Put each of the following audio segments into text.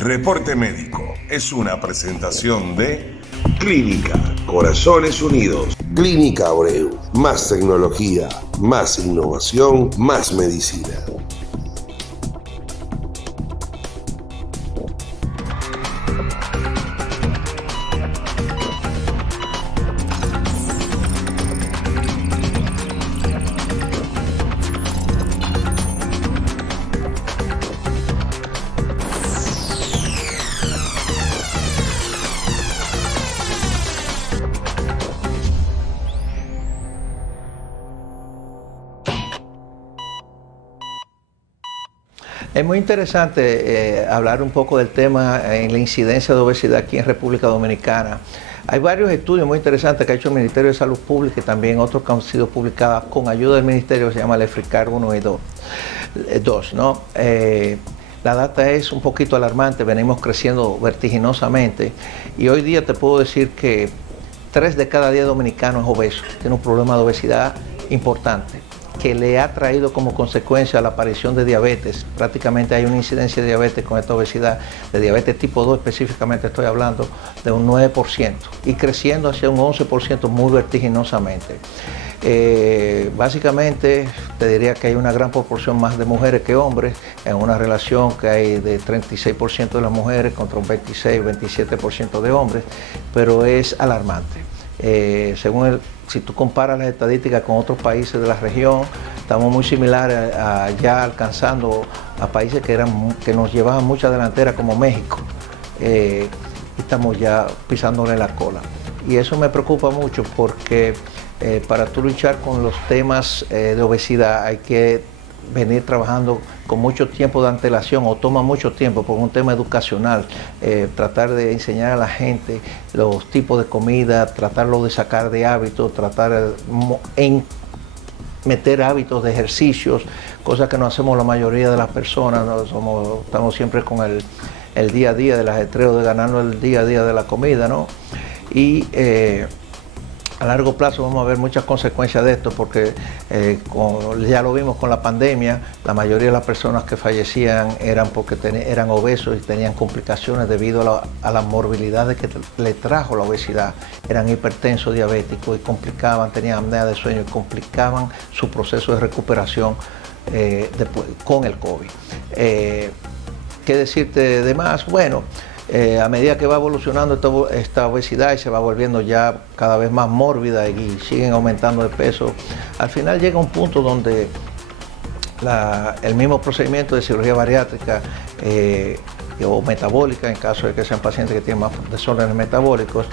Reporte Médico es una presentación de Clínica Corazones Unidos. Clínica Abreu. Más tecnología, más innovación, más medicina. Es muy interesante hablar un poco del tema en la incidencia de obesidad aquí en República Dominicana. Hay varios estudios muy interesantes que ha hecho el Ministerio de Salud Pública y también otros que han sido publicados con ayuda del Ministerio, que se llama el EFRICAR 1 y 2, ¿no? La data es un poquito alarmante, venimos creciendo vertiginosamente y hoy día te puedo decir que 3 de cada 10 dominicanos es obeso, tiene un problema de obesidad importante, que le ha traído como consecuencia la aparición de diabetes. Prácticamente hay una incidencia de diabetes con esta obesidad, de diabetes tipo 2 específicamente estoy hablando, de un 9% y creciendo hacia un 11% muy vertiginosamente. Básicamente te diría que hay una gran proporción más de mujeres que hombres, en una relación que hay de 36% de las mujeres contra un 26-27% de hombres, pero es alarmante. Si tú comparas las estadísticas con otros países de la región, estamos muy similares ya alcanzando a países que nos llevaban mucha delantera como México. Estamos ya pisándole la cola. Y eso me preocupa mucho porque para tú luchar con los temas de obesidad hay que venir trabajando con mucho tiempo de antelación, o toma mucho tiempo por un tema educacional, tratar de enseñar a la gente los tipos de comida, tratarlo de sacar de hábitos, tratar de meter hábitos de ejercicios, cosas que no hacemos la mayoría de las personas, ¿no? Estamos siempre con el día a día del ajetreo de ganarnos el día a día de la comida, ¿no? Y a largo plazo vamos a ver muchas consecuencias de esto porque ya lo vimos con la pandemia, la mayoría de las personas que fallecían eran porque eran obesos y tenían complicaciones debido a las morbilidades que le trajo la obesidad. Eran hipertensos, diabéticos y complicaban, tenían apnea de sueño y complicaban su proceso de recuperación después, con el COVID. ¿Qué decirte de más? Bueno, a medida que va evolucionando esta obesidad y se va volviendo ya cada vez más mórbida y siguen aumentando de peso, al final llega un punto donde el mismo procedimiento de cirugía bariátrica o metabólica, en caso de que sean pacientes que tienen más desórdenes metabólicos,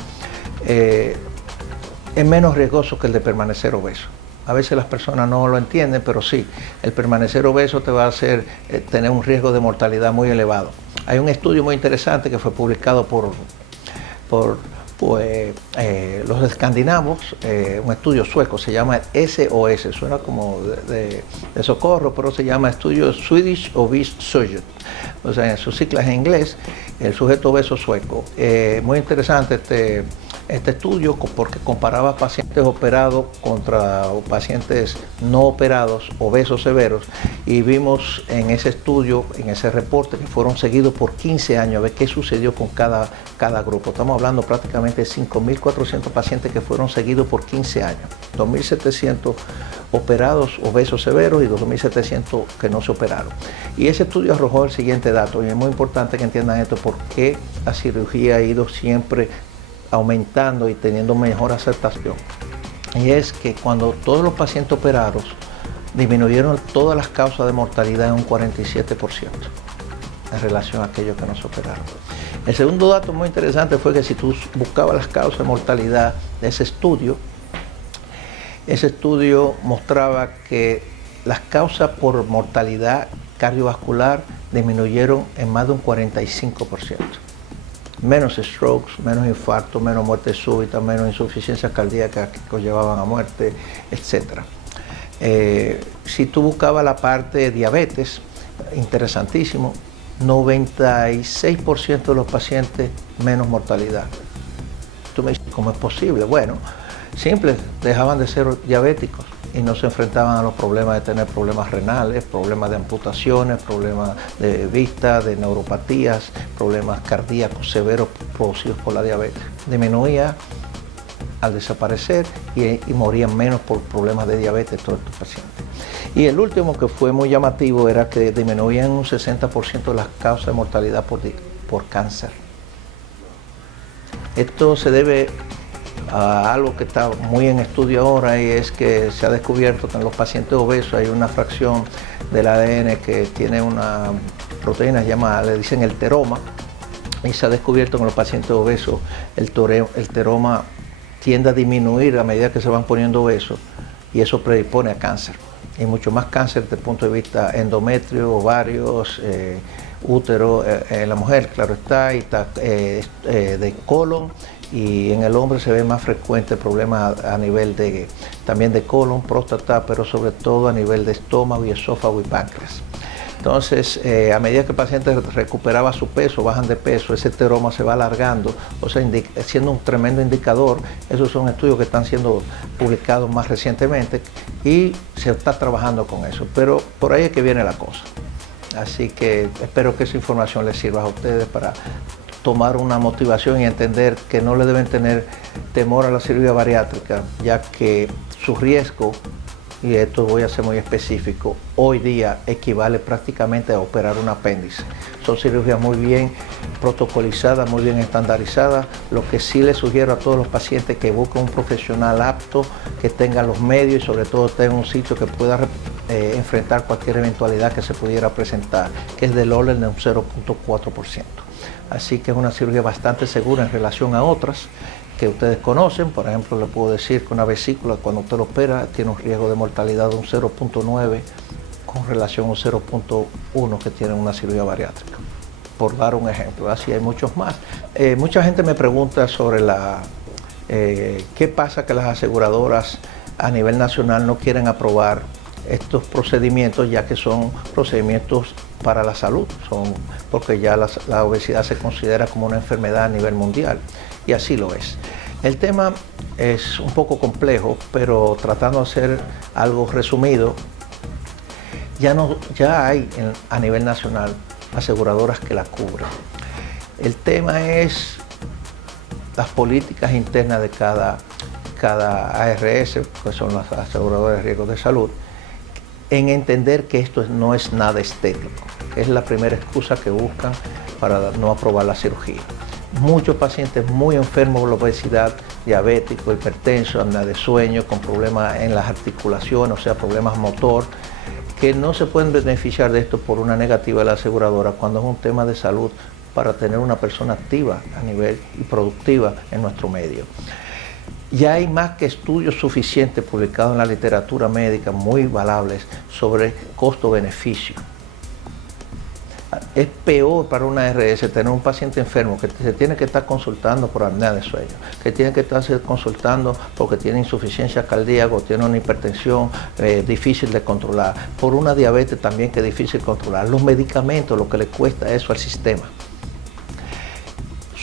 es menos riesgoso que el de permanecer obeso. A veces las personas no lo entienden, pero sí, el permanecer obeso te va a hacer tener un riesgo de mortalidad muy elevado. Hay un estudio muy interesante que fue publicado por los escandinavos, un estudio sueco, se llama SOS, suena como de socorro, pero se llama estudio Swedish Obese Surgeon, o sea, en sus siglas en inglés, el sujeto obeso sueco. Muy interesante este estudio porque comparaba pacientes operados contra pacientes no operados, obesos severos, y vimos en ese estudio, en ese reporte, que fueron seguidos por 15 años a ver qué sucedió con cada grupo. Estamos hablando prácticamente de 5.400 pacientes que fueron seguidos por 15 años, 2.700 operados obesos severos y 2.700 que no se operaron. Y ese estudio arrojó el siguiente dato, y es muy importante que entiendan esto, porque la cirugía ha ido siempre aumentando y teniendo mejor aceptación. Y es que cuando todos los pacientes operados disminuyeron todas las causas de mortalidad en un 47% en relación a aquellos que no se operaron. El segundo dato muy interesante fue que si tú buscabas las causas de mortalidad de ese estudio mostraba que las causas por mortalidad cardiovascular disminuyeron en más de un 45%. Menos strokes, menos infartos, menos muerte súbita, menos insuficiencia cardíaca que conllevaban a muerte, etc. Si tú buscabas la parte de diabetes, interesantísimo, 96% de los pacientes menos mortalidad. Tú me dices, ¿cómo es posible? Bueno, simple, dejaban de ser diabéticos, y no se enfrentaban a los problemas de tener problemas renales, problemas de amputaciones, problemas de vista, de neuropatías, problemas cardíacos severos producidos por la diabetes. Disminuía al desaparecer y morían menos por problemas de diabetes todos estos pacientes. Y el último, que fue muy llamativo, era que disminuían un 60% las causas de mortalidad por cáncer. Esto se debe a algo que está muy en estudio ahora, y es que se ha descubierto que en los pacientes obesos hay una fracción del ADN que tiene una proteína llamada, le dicen el teroma, y se ha descubierto que en los pacientes obesos el teroma tiende a disminuir a medida que se van poniendo obesos, y eso predispone a cáncer, y mucho más cáncer desde el punto de vista endometrio, ovarios, útero, en la mujer, claro está, y de colon, y en el hombre se ve más frecuente problemas a nivel también de colon, próstata, pero sobre todo a nivel de estómago y esófago y páncreas. Entonces, a medida que el paciente recuperaba su peso, bajan de peso, ese teroma se va alargando, o sea, siendo un tremendo indicador. Esos son estudios que están siendo publicados más recientemente y se está trabajando con eso, pero por ahí es que viene la cosa. Así que espero que esa información les sirva a ustedes para tomar una motivación y entender que no le deben tener temor a la cirugía bariátrica, ya que su riesgo, y esto voy a ser muy específico, hoy día equivale prácticamente a operar un apéndice. Son cirugías muy bien protocolizadas, muy bien estandarizadas. Lo que sí les sugiero a todos los pacientes que busquen un profesional apto, que tenga los medios y sobre todo tenga un sitio que pueda enfrentar cualquier eventualidad que se pudiera presentar, que es del orden de un 0.4%. Así que es una cirugía bastante segura en relación a otras que ustedes conocen. Por ejemplo, le puedo decir que una vesícula, cuando usted lo opera, tiene un riesgo de mortalidad de un 0.9 con relación a un 0.1 que tiene una cirugía bariátrica, por dar un ejemplo. Así hay muchos más. Mucha gente me pregunta sobre qué pasa que las aseguradoras a nivel nacional no quieren aprobar estos procedimientos, ya que son procedimientos para la salud, porque ya la obesidad se considera como una enfermedad a nivel mundial, y así lo es. El tema es un poco complejo, pero tratando de hacer algo resumido, ya hay a nivel nacional aseguradoras que la cubren. El tema es las políticas internas de cada ARS, que son las aseguradoras de riesgos de salud, en entender que esto no es nada estético, que es la primera excusa que buscan para no aprobar la cirugía. Muchos pacientes muy enfermos con obesidad, diabéticos, hipertensos, apnea de sueño, con problemas en las articulaciones, o sea, problemas motor, que no se pueden beneficiar de esto por una negativa de la aseguradora, cuando es un tema de salud para tener una persona activa a nivel y productiva en nuestro medio. Ya hay más que estudios suficientes publicados en la literatura médica muy valables sobre costo-beneficio. Es peor para una ARS tener un paciente enfermo que se tiene que estar consultando por apnea de sueño, que tiene que estarse consultando porque tiene insuficiencia cardíaca o tiene una hipertensión difícil de controlar, por una diabetes también que es difícil de controlar. Los medicamentos, lo que le cuesta eso al sistema.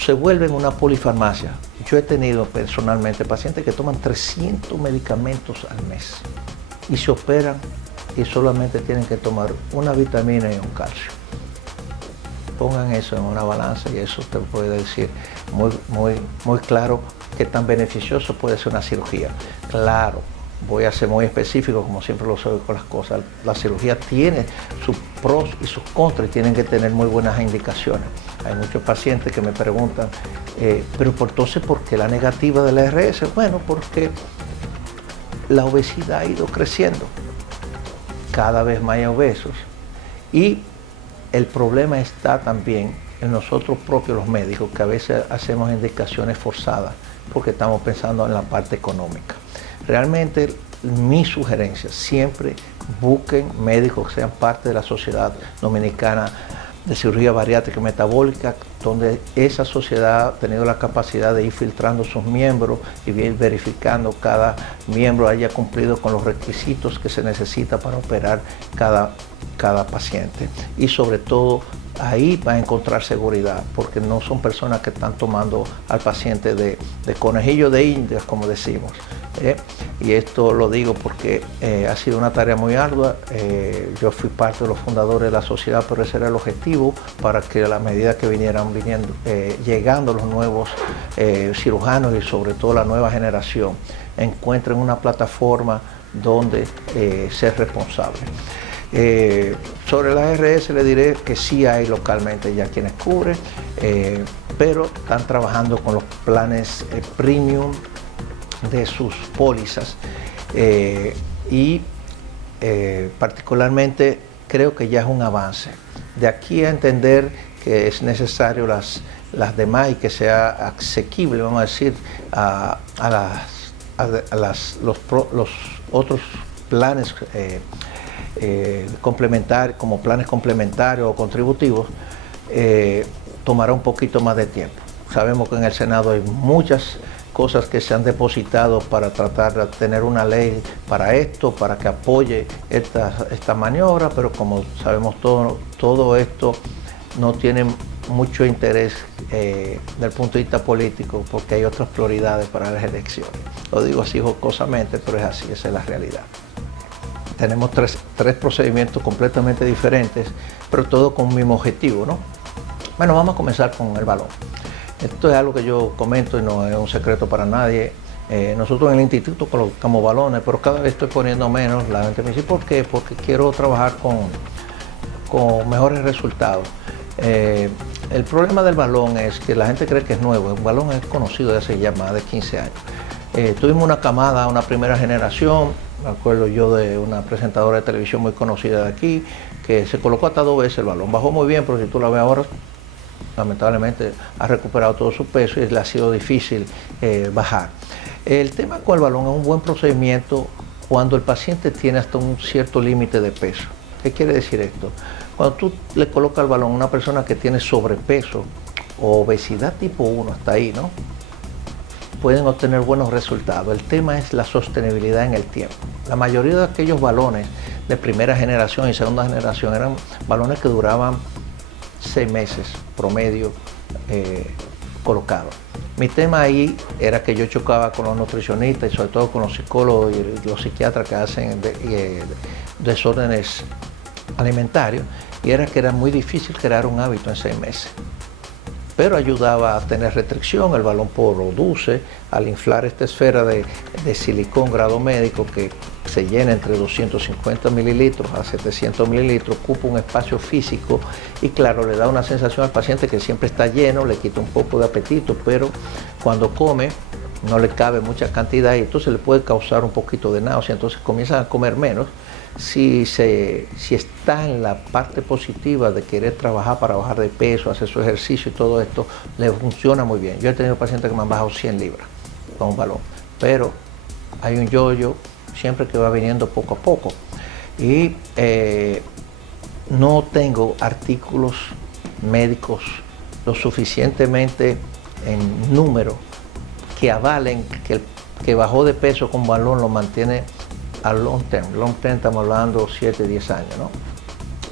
Se vuelven una polifarmacia. Yo he tenido personalmente pacientes que toman 300 medicamentos al mes y se operan y solamente tienen que tomar una vitamina y un calcio. Pongan eso en una balanza y eso te puede decir muy claro qué tan beneficioso puede ser una cirugía. Claro, voy a ser muy específico, como siempre lo soy con las cosas. La cirugía tiene sus pros y sus contras y tienen que tener muy buenas indicaciones. Hay muchos pacientes que me preguntan, pero entonces, ¿por qué la negativa de la ARS? Bueno, porque la obesidad ha ido creciendo, cada vez más hay obesos, y el problema está también en nosotros propios los médicos, que a veces hacemos indicaciones forzadas porque estamos pensando en la parte económica. Realmente mi sugerencia, siempre busquen médicos que sean parte de la Sociedad Dominicana de Cirugía Bariátrica y Metabólica, donde esa sociedad ha tenido la capacidad de ir filtrando sus miembros y ir verificando cada miembro haya cumplido con los requisitos que se necesita para operar cada paciente. Y sobre todo, ahí va a encontrar seguridad, porque no son personas que están tomando al paciente de conejillo de indias, como decimos. Y esto lo digo porque ha sido una tarea muy ardua. Yo fui parte de los fundadores de la sociedad, pero ese era el objetivo, para que a la medida que llegando los nuevos cirujanos y sobre todo la nueva generación encuentren una plataforma donde ser responsable. Sobre las ARS le diré que sí hay localmente ya quienes cubren, pero están trabajando con los planes premium de sus pólizas y particularmente creo que ya es un avance. De aquí a entender que es necesario las demás y que sea asequible, vamos a decir, a los otros planes complementarios, como planes complementarios o contributivos, tomará un poquito más de tiempo. Sabemos que en el Senado hay muchas cosas que se han depositado para tratar de tener una ley para esto, para que apoye esta maniobra, pero como sabemos todo esto no tiene mucho interés desde el punto de vista político, porque hay otras prioridades para las elecciones. Lo digo así jocosamente, pero es así, esa es la realidad. Tenemos tres procedimientos completamente diferentes, pero todo con un mismo objetivo, ¿no? Bueno, vamos a comenzar con el balón. Esto es algo que yo comento y no es un secreto para nadie. Nosotros en el instituto colocamos balones, pero cada vez estoy poniendo menos. La gente me dice, ¿por qué? Porque quiero trabajar con mejores resultados. El problema del balón es que la gente cree que es nuevo. El balón es conocido desde hace ya más de 15 años. Tuvimos una camada, una primera generación. Me acuerdo yo de una presentadora de televisión muy conocida de aquí, que se colocó hasta 2 veces el balón. Bajó muy bien, pero si tú la ves ahora, lamentablemente ha recuperado todo su peso y le ha sido difícil bajar. El tema con el balón es un buen procedimiento cuando el paciente tiene hasta un cierto límite de peso. ¿Qué quiere decir esto? Cuando tú le colocas el balón a una persona que tiene sobrepeso o obesidad tipo 1, hasta ahí, ¿no?, pueden obtener buenos resultados. El tema es la sostenibilidad en el tiempo. La mayoría de aquellos balones de primera generación y segunda generación eran balones que duraban 6 meses promedio colocados. Mi tema ahí era que yo chocaba con los nutricionistas y sobre todo con los psicólogos y los psiquiatras que hacen desórdenes alimentarios, y era que era muy difícil crear un hábito en 6 meses. Pero ayudaba a tener restricción. El balón produce, al inflar esta esfera de silicón grado médico que se llena entre 250 mililitros a 700 mililitros, ocupa un espacio físico y claro, le da una sensación al paciente que siempre está lleno, le quita un poco de apetito, pero cuando come no le cabe mucha cantidad y entonces le puede causar un poquito de náusea, entonces comienzan a comer menos. Si está en la parte positiva de querer trabajar para bajar de peso, hacer su ejercicio y todo esto, le funciona muy bien. Yo he tenido pacientes que me han bajado 100 libras con un balón, pero hay un yo-yo siempre que va viniendo poco a poco. Y no tengo artículos médicos lo suficientemente en número que avalen que el que bajó de peso con balón lo mantiene a long term. Long term estamos hablando 7, 10 años, ¿no?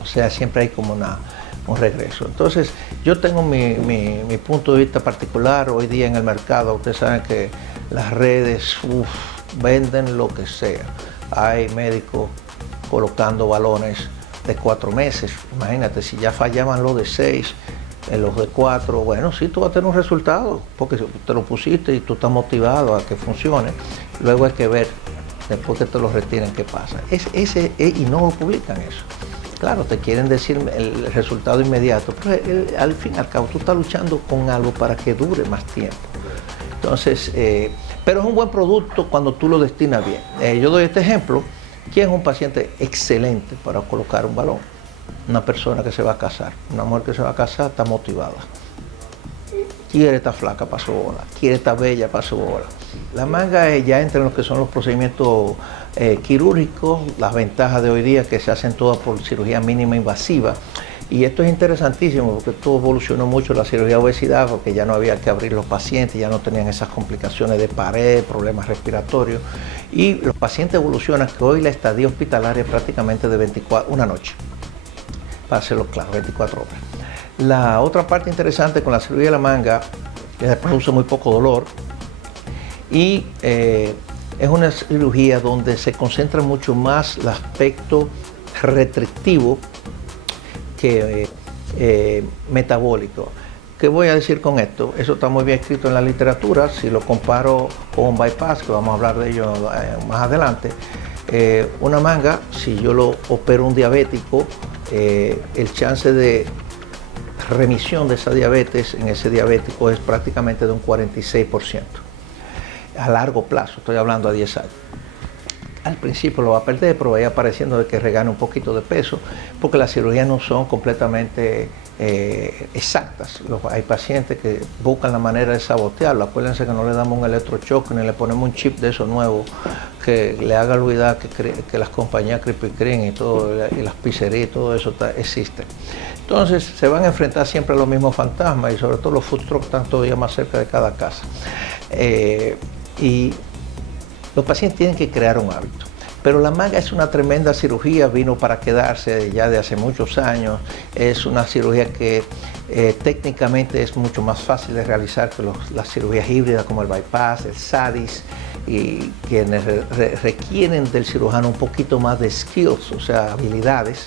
O sea, siempre hay como un regreso. Entonces, yo tengo mi punto de vista particular. Hoy día en el mercado, ustedes saben que las redes venden lo que sea. Hay médicos colocando balones de 4 meses. Imagínate, si ya fallaban los de 6, en los de 4, bueno, sí, tú vas a tener un resultado, porque te lo pusiste y tú estás motivado a que funcione. Luego hay que ver, después que te lo retiren, qué pasa. Y no lo publican eso. Claro, te quieren decir el resultado inmediato, pero al fin y al cabo tú estás luchando con algo para que dure más tiempo. Entonces, pero es un buen producto cuando tú lo destinas bien. Yo doy este ejemplo. ¿Quién es un paciente excelente para colocar un balón? Una persona que se va a casar. Una mujer que se va a casar está motivada. Quiere estar flaca para su boda, quiere estar bella para su boda. La manga ya entra en lo que son los procedimientos quirúrgicos, las ventajas de hoy día que se hacen todas por cirugía mínima invasiva. Y esto es interesantísimo porque esto evolucionó mucho la cirugía de obesidad, porque ya no había que abrir los pacientes, ya no tenían esas complicaciones de pared, problemas respiratorios. Y los pacientes evolucionan, que hoy la estadía hospitalaria es prácticamente de una noche, para hacerlo claro, 24 horas. La otra parte interesante con la cirugía de la manga es que produce muy poco dolor y es una cirugía donde se concentra mucho más el aspecto restrictivo que metabólico. ¿Qué voy a decir con esto? Eso está muy bien escrito en la literatura. Si lo comparo con un bypass, que vamos a hablar de ello más adelante, una manga, si yo lo opero un diabético, el chance de remisión de esa diabetes en ese diabético es prácticamente de un 46%. A largo plazo, estoy hablando a 10 años. Al principio lo va a perder, pero vaya apareciendo de que regane un poquito de peso, porque las cirugías no son completamente exactas. Hay pacientes que buscan la manera de sabotearlo. Acuérdense que no le damos un electrochoque ni le ponemos un chip de esos nuevos que le haga olvidar que las compañías Krispy Kreme y todo, y las pizzerías y todo eso existen. Entonces se van a enfrentar siempre a los mismos fantasmas, y sobre todo los food trucks están todavía más cerca de cada casa. Y los pacientes tienen que crear un hábito. Pero la manga es una tremenda cirugía, vino para quedarse ya de hace muchos años. Es una cirugía que técnicamente es mucho más fácil de realizar que las cirugías híbridas como el bypass, el SADIS, y quienes requieren del cirujano un poquito más de skills, o sea, habilidades,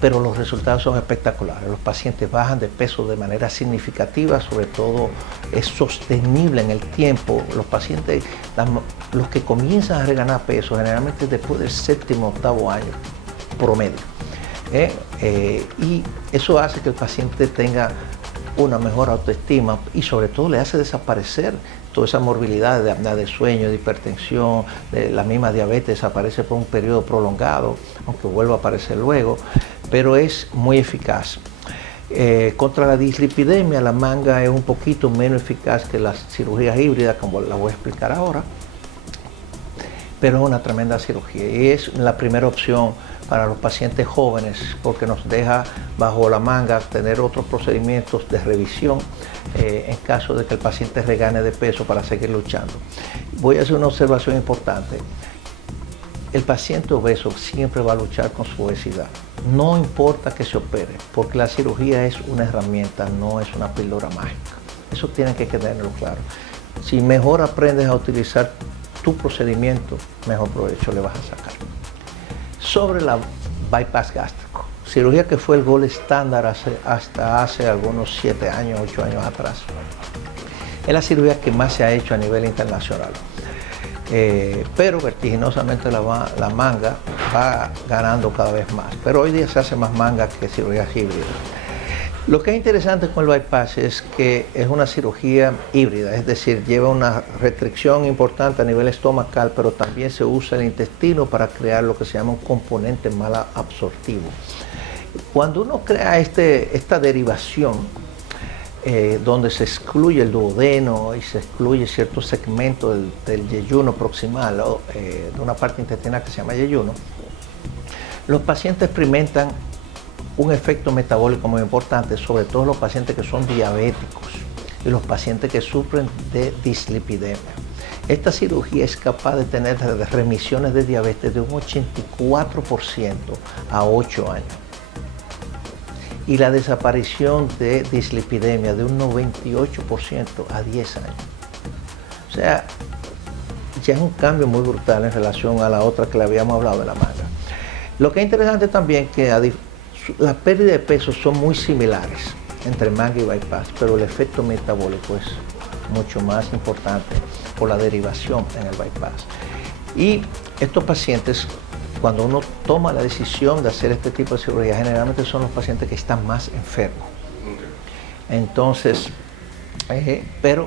pero los resultados son espectaculares. Los pacientes bajan de peso de manera significativa, sobre todo es sostenible en el tiempo. Los pacientes, los que comienzan a reganar peso, generalmente después del 7º, 8º año promedio. Y eso hace que el paciente tenga una mejor autoestima y sobre todo le hace desaparecer toda esa morbilidad de apnea de sueño, de hipertensión, de la misma diabetes desaparece por un periodo prolongado, aunque vuelva a aparecer luego, pero es muy eficaz. Contra la dislipidemia, la manga es un poquito menos eficaz que las cirugías híbridas, como la voy a explicar ahora, pero es una tremenda cirugía y es la primera opción para los pacientes jóvenes, porque nos deja bajo la manga tener otros procedimientos de revisión en caso de que el paciente regane de peso para seguir luchando. Voy a hacer una observación importante. El paciente obeso siempre va a luchar con su obesidad. No importa que se opere, porque la cirugía es una herramienta, no es una píldora mágica. Eso tienen que tenerlo claro. Si mejor aprendes a utilizar tu procedimiento, mejor provecho le vas a sacar. Sobre la bypass gástrico, cirugía que fue el gold estándar hasta hace algunos 7 años, 8 años atrás. Es la cirugía que más se ha hecho a nivel internacional. Pero vertiginosamente la manga va ganando cada vez más. Pero hoy día se hace más manga que cirugías híbridas. Lo que es interesante con el bypass es que es una cirugía híbrida, es decir, lleva una restricción importante a nivel estomacal, pero también se usa el intestino para crear lo que se llama un componente malabsortivo. Cuando uno crea esta derivación, donde se excluye el duodeno y se excluye ciertos segmentos del yeyuno proximal, de una parte intestinal que se llama yeyuno, los pacientes experimentan un efecto metabólico muy importante, sobre todo los pacientes que son diabéticos y los pacientes que sufren de dislipidemia. Esta cirugía es capaz de tener remisiones de diabetes de un 84% a 8 años y la desaparición de dislipidemia de un 98% a 10 años. O sea, ya es un cambio muy brutal en relación a la otra que le habíamos hablado de la manga. Lo que es interesante también es que la pérdida de peso son muy similares entre manga y bypass, pero el efecto metabólico es mucho más importante por la derivación en el bypass. Y estos pacientes, cuando uno toma la decisión de hacer este tipo de cirugía, generalmente son los pacientes que están más enfermos. Entonces, pero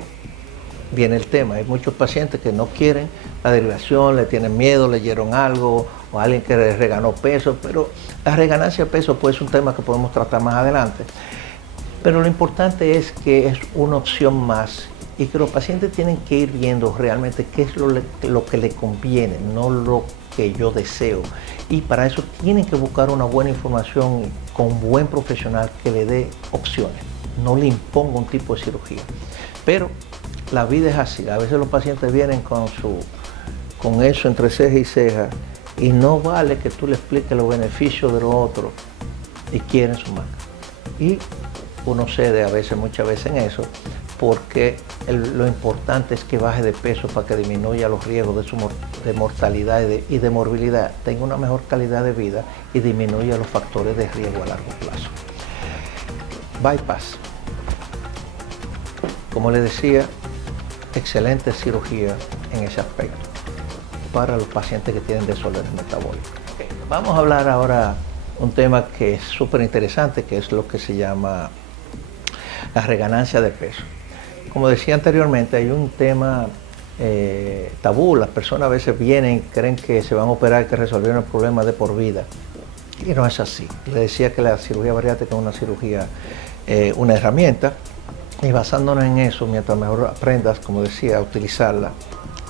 viene el tema, hay muchos pacientes que no quieren la derivación, le tienen miedo, leyeron algo, o alguien que reganó peso, pero la reganancia de peso pues, es un tema que podemos tratar más adelante. Pero lo importante es que es una opción más y que los pacientes tienen que ir viendo realmente qué es lo que le conviene, no lo que yo deseo. Y para eso tienen que buscar una buena información con un buen profesional que le dé opciones, no le imponga un tipo de cirugía. Pero la vida es así, a veces los pacientes vienen con eso entre ceja y ceja y no vale que tú le expliques los beneficios de lo otro y quieren su manga. Y uno cede muchas veces en eso, porque lo importante es que baje de peso para que disminuya los riesgos de mortalidad y de morbilidad, tenga una mejor calidad de vida y disminuya los factores de riesgo a largo plazo. Bypass. Como les decía, excelente cirugía en ese aspecto para los pacientes que tienen desórdenes metabólicos. Vamos a hablar ahora un tema que es súper interesante, que es lo que se llama la reganancia de peso. Como decía anteriormente, hay un tema tabú. Las personas a veces vienen y creen que se van a operar y que resolvieron el problema de por vida. Y no es así. Le decía que la cirugía bariátrica es una cirugía, una herramienta, y basándonos en eso, mientras mejor aprendas, como decía, a utilizarla,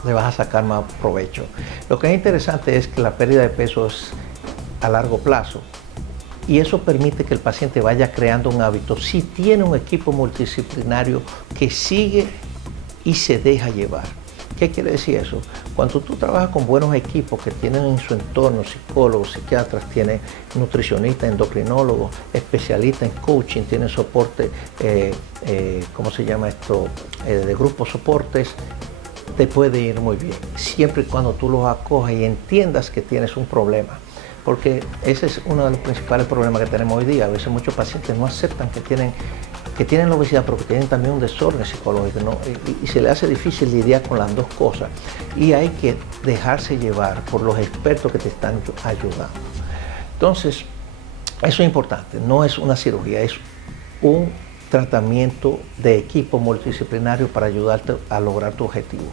le vas a sacar más provecho. Lo que es interesante es que la pérdida de peso es a largo plazo, y eso permite que el paciente vaya creando un hábito si tiene un equipo multidisciplinario que sigue y se deja llevar. ¿Qué quiere decir eso? Cuando tú trabajas con buenos equipos que tienen en su entorno psicólogos, psiquiatras, tienen nutricionistas, endocrinólogos, especialistas en coaching, tienen soporte, ¿cómo se llama esto? De grupos soportes, te puede ir muy bien, siempre y cuando tú los acojas y entiendas que tienes un problema. Porque ese es uno de los principales problemas que tenemos hoy día. A veces muchos pacientes no aceptan que tienen la obesidad, pero que tienen también un desorden psicológico, ¿no? Y se le hace difícil lidiar con las dos cosas. Y hay que dejarse llevar por los expertos que te están ayudando. Entonces, eso es importante. No es una cirugía, es un tratamiento de equipo multidisciplinario para ayudarte a lograr tu objetivo.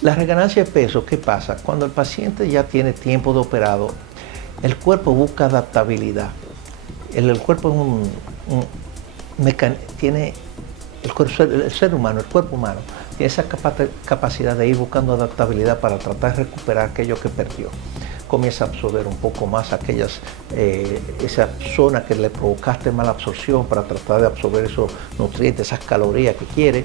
La reganancia de peso, ¿qué pasa? Cuando el paciente ya tiene tiempo de operado, el cuerpo busca adaptabilidad. El cuerpo es el cuerpo humano tiene esa capacidad de ir buscando adaptabilidad para tratar de recuperar aquello que perdió. Comienza a absorber un poco más esa zona que le provocaste mala absorción para tratar de absorber esos nutrientes, esas calorías que quiere.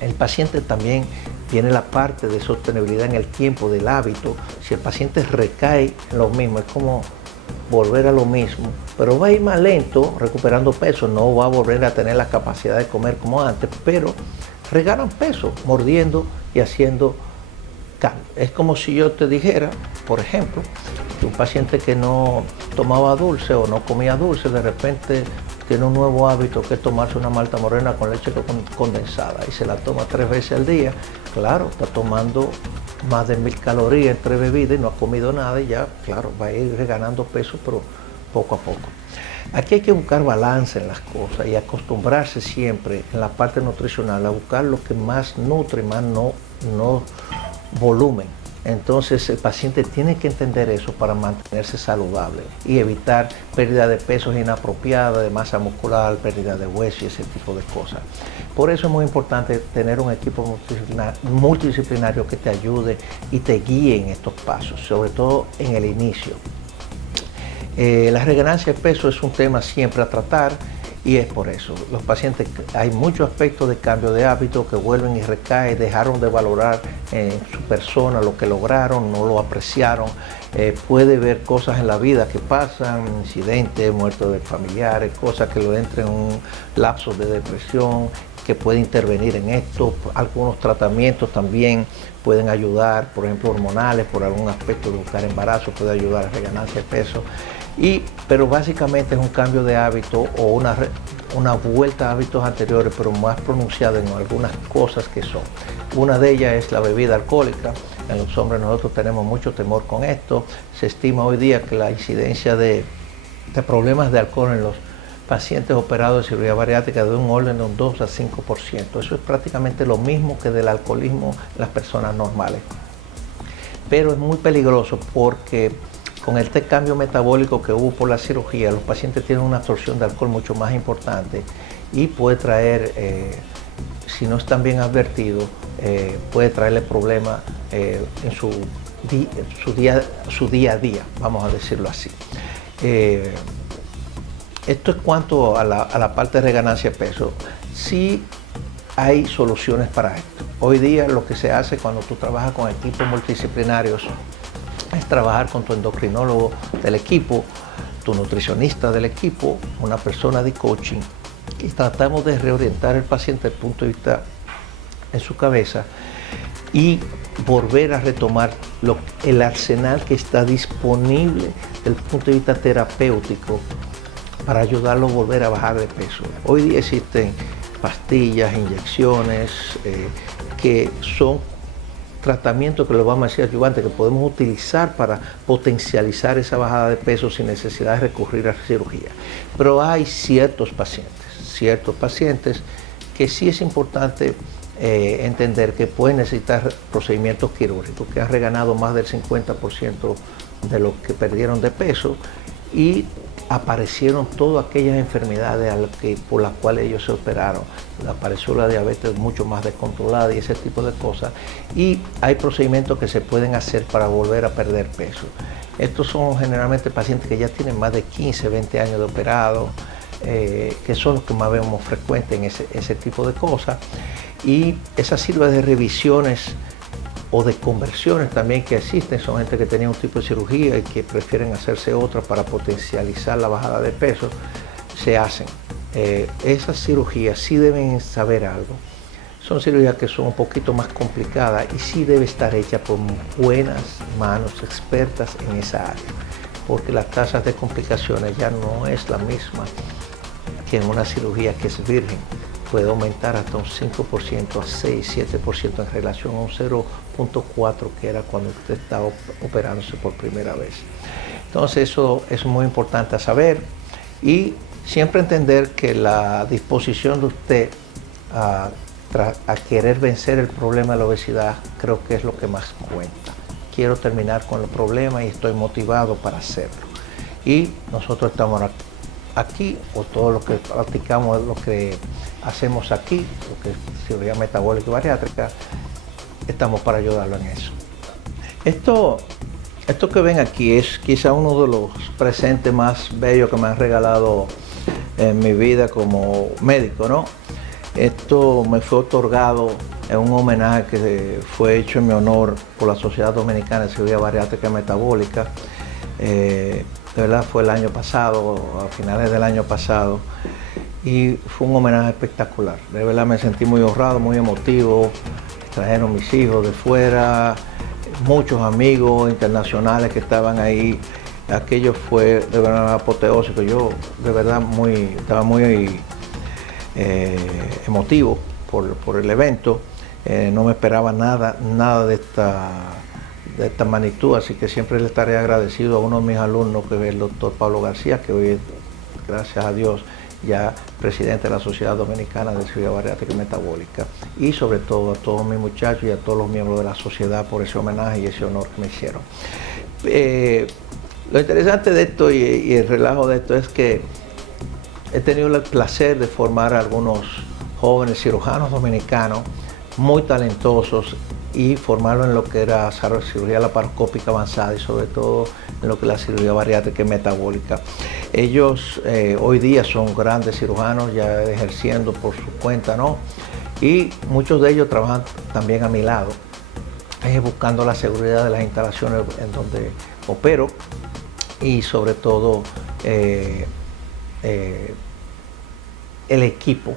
El paciente también tiene la parte de sostenibilidad en el tiempo del hábito. Si el paciente recae en lo mismo, es como volver a lo mismo, pero va a ir más lento recuperando peso, no va a volver a tener la capacidad de comer como antes, pero regalan peso mordiendo y haciendo cambio. Es como si yo te dijera, por ejemplo, que un paciente que no tomaba dulce o no comía dulce, de repente tiene un nuevo hábito que es tomarse una malta morena con leche condensada y se la toma 3 veces al día. Claro, está tomando más de 1000 calorías en 3 bebidas y no ha comido nada y ya, claro, va a ir reganando peso, pero poco a poco. Aquí hay que buscar balance en las cosas y acostumbrarse siempre en la parte nutricional a buscar lo que más nutre, más no volumen. Entonces el paciente tiene que entender eso para mantenerse saludable y evitar pérdida de pesos inapropiada, de masa muscular, pérdida de hueso y ese tipo de cosas. Por eso es muy importante tener un equipo multidisciplinario que te ayude y te guíe en estos pasos, sobre todo en el inicio. La reganancia de peso es un tema siempre a tratar. Y es por eso, los pacientes, hay muchos aspectos de cambio de hábito que vuelven y recaen, dejaron de valorar en su persona lo que lograron, no lo apreciaron. Puede ver cosas en la vida que pasan, incidentes, muertes de familiares, cosas que lo entren en un lapso de depresión, que puede intervenir en esto. Algunos tratamientos también pueden ayudar, por ejemplo hormonales, por algún aspecto de buscar embarazo, puede ayudar a reganancia de peso. Pero básicamente es un cambio de hábito o una vuelta a hábitos anteriores, pero más pronunciada en algunas cosas que son. Una de ellas es la bebida alcohólica. En los hombres nosotros tenemos mucho temor con esto. Se estima hoy día que la incidencia de problemas de alcohol en los pacientes operados de cirugía bariátrica de un orden de un 2 a 5%. Eso es prácticamente lo mismo que del alcoholismo en las personas normales. Pero es muy peligroso porque con este cambio metabólico que hubo por la cirugía, los pacientes tienen una absorción de alcohol mucho más importante y puede traer, si no están bien advertidos, puede traerle problemas en su día a día, vamos a decirlo así. Esto es cuanto a la parte de reganancia de peso. Sí hay soluciones para esto. Hoy día lo que se hace cuando tú trabajas con equipos multidisciplinarios es trabajar con tu endocrinólogo del equipo, tu nutricionista del equipo, una persona de coaching y tratamos de reorientar al paciente desde el punto de vista en su cabeza y volver a retomar el arsenal que está disponible desde el punto de vista terapéutico para ayudarlo a volver a bajar de peso. Hoy día existen pastillas, inyecciones, que son tratamientos que lo vamos a decir ayudantes, que podemos utilizar para potencializar esa bajada de peso sin necesidad de recurrir a cirugía. Pero hay ciertos pacientes que sí es importante entender que pueden necesitar procedimientos quirúrgicos, que han reganado más del 50% de lo que perdieron de peso y aparecieron todas aquellas enfermedades por las cuales ellos se operaron. Apareció la diabetes mucho más descontrolada y ese tipo de cosas. Y hay procedimientos que se pueden hacer para volver a perder peso. Estos son generalmente pacientes que ya tienen más de 15, 20 años de operado, que son los que más vemos frecuentes en ese tipo de cosas. Y esas cirugías de revisiones o de conversiones también que existen, son gente que tenía un tipo de cirugía y que prefieren hacerse otra para potencializar la bajada de peso, se hacen. Esas cirugías sí deben saber algo. Son cirugías que son un poquito más complicadas y sí debe estar hecha por buenas manos expertas en esa área, porque las tasas de complicaciones ya no es la misma que en una cirugía que es virgen. Puede aumentar hasta un 5% a 6, 7% en relación a un 0.4 que era cuando usted estaba operándose por primera vez. Entonces eso es muy importante a saber y siempre entender que la disposición de usted a querer vencer el problema de la obesidad creo que es lo que más cuenta. Quiero terminar con el problema y estoy motivado para hacerlo. Y nosotros estamos aquí, o todo lo que practicamos, lo que hacemos aquí, lo que es cirugía metabólica y bariátrica, estamos para ayudarlo en eso. Esto que ven aquí es quizá uno de los presentes más bellos que me han regalado en mi vida como médico, ¿no? Esto me fue otorgado en un homenaje que fue hecho en mi honor por la Sociedad Dominicana de Cirugía Bariátrica y Metabólica. De verdad fue el año pasado, a finales del año pasado, y fue un homenaje espectacular. De verdad me sentí muy honrado, muy emotivo. Trajeron mis hijos de fuera, muchos amigos internacionales que estaban ahí. Aquello fue de verdad apoteósico. Yo de verdad estaba muy emotivo por el evento. No me esperaba nada de esta magnitud, así que siempre le estaré agradecido a uno de mis alumnos, que es el doctor Pablo García, que hoy es, gracias a Dios, ya presidente de la Sociedad Dominicana de Cirugía Bariátrica y Metabólica, y sobre todo a todos mis muchachos y a todos los miembros de la sociedad por ese homenaje y ese honor que me hicieron. Lo interesante de esto y el relajo de esto es que he tenido el placer de formar a algunos jóvenes cirujanos dominicanos muy talentosos y formarlo en lo que era cirugía laparoscópica avanzada y sobre todo en lo que es la cirugía bariátrica y metabólica. Ellos hoy día son grandes cirujanos ya ejerciendo por su cuenta, ¿no? Y muchos de ellos trabajan también a mi lado, buscando la seguridad de las instalaciones en donde opero y sobre todo el equipo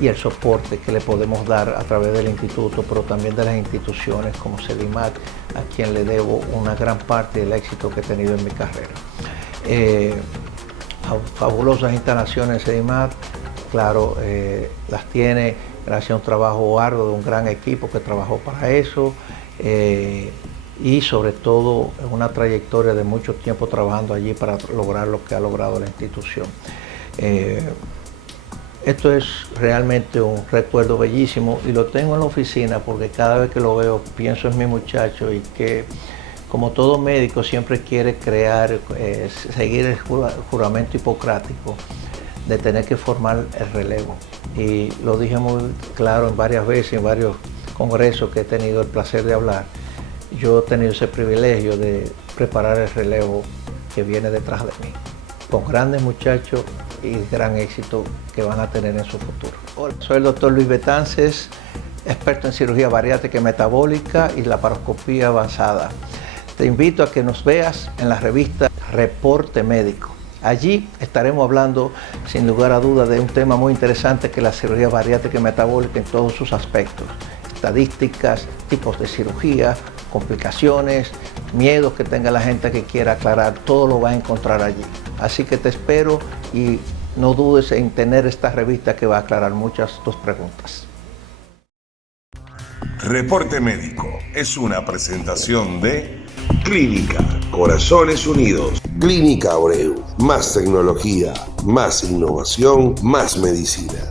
y el soporte que le podemos dar a través del instituto, pero también de las instituciones como CEDIMAT, a quien le debo una gran parte del éxito que he tenido en mi carrera. Fabulosas instalaciones CEDIMAT, claro, las tiene gracias a un trabajo arduo de un gran equipo que trabajó para eso, y sobre todo una trayectoria de mucho tiempo trabajando allí para lograr lo que ha logrado la institución. Esto es realmente un recuerdo bellísimo y lo tengo en la oficina porque cada vez que lo veo pienso en mi muchacho y que, como todo médico, siempre quiere seguir el juramento hipocrático de tener que formar el relevo. Y lo dije muy claro en varias veces, en varios congresos que he tenido el placer de hablar. Yo he tenido ese privilegio de preparar el relevo que viene detrás de mí, con grandes muchachos y gran éxito que van a tener en su futuro. Hola, soy el doctor Luis Betances, experto en cirugía bariátrica y metabólica y laparoscopía avanzada. Te invito a que nos veas en la revista Reporte Médico Allí estaremos hablando, sin lugar a dudas, de un tema muy interesante que es la cirugía bariátrica y metabólica en todos sus aspectos. Estadísticas, tipos de cirugía, complicaciones, miedos que tenga la gente que quiera aclarar, todo lo va a encontrar allí. Así que te espero y no dudes en tener esta revista que va a aclarar muchas de tus preguntas. Reporte Médico es una presentación de Clínica Corazones Unidos. Clínica Abreu. Más tecnología, más innovación, más medicina.